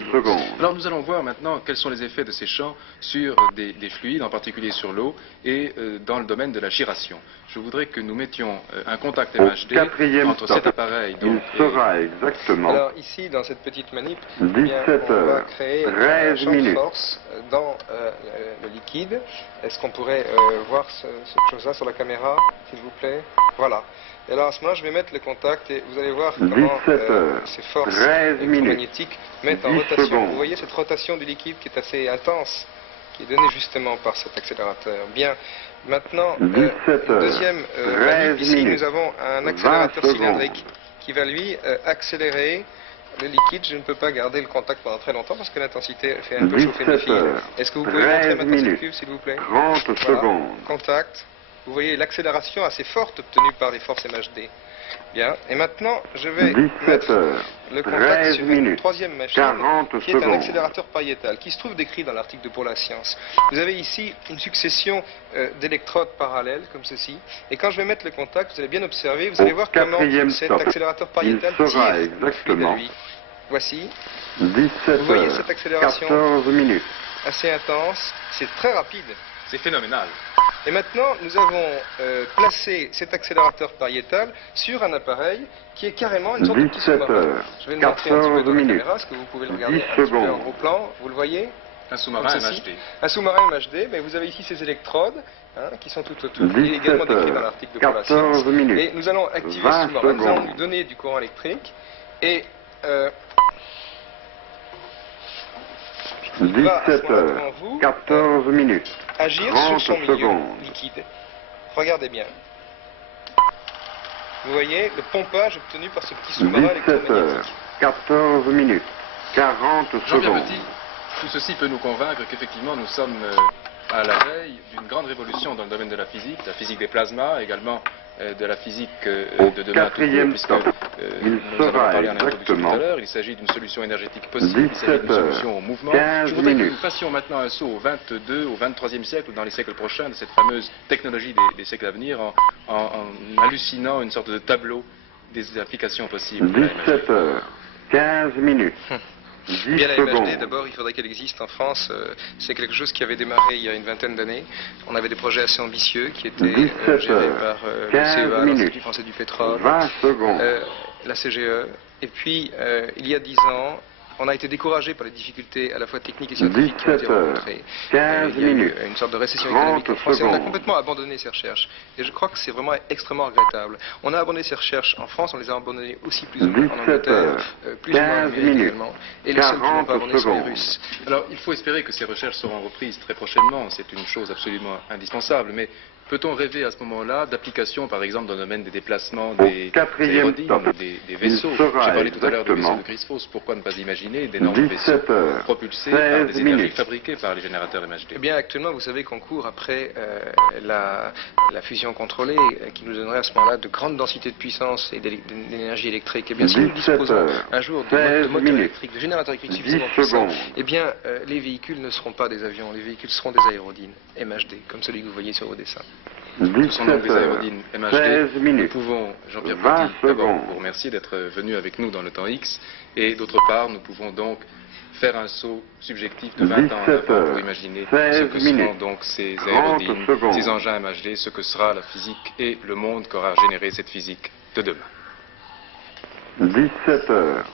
secondes. Alors nous allons voir maintenant quels sont les effets de ces champs sur des fluides, en particulier sur l'eau, et dans le domaine de la giration. Je voudrais que nous mettions un contact Au MHD quatrième entre stop, cet appareil il sera exactement Alors ici, dans cette petite manip, 17 on va heures, créer un 13 champ de minutes. force dans le liquide. Est-ce qu'on pourrait voir cette chose-là sur la caméra, s'il vous plaît? Voilà. Et alors à ce moment-là, je vais mettre le contact et vous allez voir comment 17 heures, ces forces 13 minutes, électromagnétiques mettent en 10 rotation. secondes. Vous voyez cette rotation du liquide qui est assez intense, qui est donnée justement par cet accélérateur. Bien, maintenant, 17 une heures, deuxième 13 manip. Ici, minutes, nous avons un 20 accélérateur secondes. cylindrique qui va lui accélérer le liquide. Je ne peux pas garder le contact pendant très longtemps parce que l'intensité fait un peu chauffer mes 17 fils. heures, Est-ce que vous pouvez montrer 13 maintenant cette minutes, cuve, s'il vous plaît? 30 Voilà. secondes. Contact. Vous voyez l'accélération assez forte obtenue par les forces MHD. Bien. Et maintenant, je vais 17 mettre heures, le contact 13 sur une minutes, troisième machine 40 qui est un secondes. accélérateur pariétal qui se trouve décrit dans l'article de Pour la science. Vous avez ici une succession d'électrodes parallèles comme ceci. Et quand je vais mettre le contact, vous allez bien observer, vous allez Au voir comment quatrième cet stop, accélérateur il pariétal sera tire le fluide à exactement lui. Voici. 17 Vous voyez heures, cette accélération 14 minutes. assez intense. C'est très rapide. C'est phénoménal. Et maintenant, nous avons placé cet accélérateur pariétal sur un appareil qui est carrément une sorte de petit 17 sous-marin. heures, Je vais le montrer un petit peu 14 dans la minutes, caméra, est-ce que vous pouvez le regarder 10 un petit peu en secondes. gros plan? Vous le voyez? Un sous-marin Comme ceci. MHD. Un sous-marin MHD, mais vous avez ici ces électrodes qui sont tout autour. Il est 17 également décrit dans heures, l'article de Pour la science. 14 minutes, Et nous allons activer 20 ce sous-marin, nous allons secondes. lui donner du courant électrique et il va à ce 17 moment-là heures, devant vous 14 minutes, agir 30 sur son milieu secondes. liquide. Regardez bien. Vous voyez le pompage obtenu par ce petit sous-marin 17 heures, électromagnétique. 14 minutes, 40 Jean-Pierre secondes. Petit, tout ceci peut nous convaincre qu'effectivement nous sommes à la veille d'une grande révolution dans le domaine de la physique des plasmas, également de la physique Au de demain tout court, quatrième puisque stop, il nous avons sera parlé en introduction tout exactement à l'heure, il s'agit d'une solution énergétique possible, il s'agit 17 d'une solution au mouvement. 15 Je voudrais que minutes. nous fassions maintenant un saut au 22, au 23e siècle, ou dans les siècles prochains, de cette fameuse technologie des siècles à venir, en hallucinant une sorte de tableau des applications possibles. de la MHD. 17 heures, 15 minutes, 10 Bien, la MHD, secondes. d'abord, il faudrait qu'elle existe en France. C'est quelque chose qui avait démarré il y a une vingtaine d'années. On avait des projets assez ambitieux qui étaient 17 gérés heures, par le 15 CEA, minutes, l'Institut français du pétrole, 20 secondes. la CGE. Et puis, il y a 10 ans, on a été découragé par les difficultés à la fois techniques et scientifiques qui ont été 17 heures, rencontrées. 15 Il y a eu minutes, une sorte de récession 30 économique en France et on a secondes. complètement abandonné ces recherches. Et je crois que c'est vraiment extrêmement regrettable. On a abandonné ces recherches en France, on les a abandonnées aussi plus ou moins en 17 Angleterre, heures, plus ou moins en 15 Amérique minutes, également. Et les seuls qui n'ont pas 40 abandonné sont les secondes. Russes. Alors, il faut espérer que ces recherches seront reprises très prochainement, c'est une chose absolument indispensable, mais peut-on rêver à ce moment-là d'applications, par exemple, dans le domaine des déplacements des quatrième aérodynes, stop, des il vaisseaux? J'ai sera parlé tout à l'heure de vaisseaux exactement de Grisfos, pourquoi ne pas imaginer d'énormes vaisseaux 17 heures, propulsés par 16 des énergies minutes. fabriquées par les générateurs Eh MHD? bien, actuellement, vous savez qu'on court après la fusion contrôlée qui nous donnerait à ce moment-là de grandes densités de puissance et d'énergie électrique. Eh bien, si nous 17 disposons heures, un jour de 16 moteurs minutes, électriques, de générateurs électriques 10 suffisamment puissants, secondes. eh bien, les véhicules ne seront pas des avions, les véhicules seront des aérodynes MHD, comme celui que vous voyez sur vos dessins. Ce sont donc 17 des heures, aérodynes MHD. 16 Nous minutes, pouvons, Jean-Pierre 20 Petit, d'abord secondes. vous remercier d'être venu avec nous dans le temps X, et d'autre part, nous pouvons donc faire un saut subjectif de 20 ans en 17 avant pour heures, imaginer 16 ce que seront minutes, donc ces 30 aérodynes, secondes. ces engins MHD, ce que sera la physique et le monde qu'aura généré cette physique de demain. 17 heures.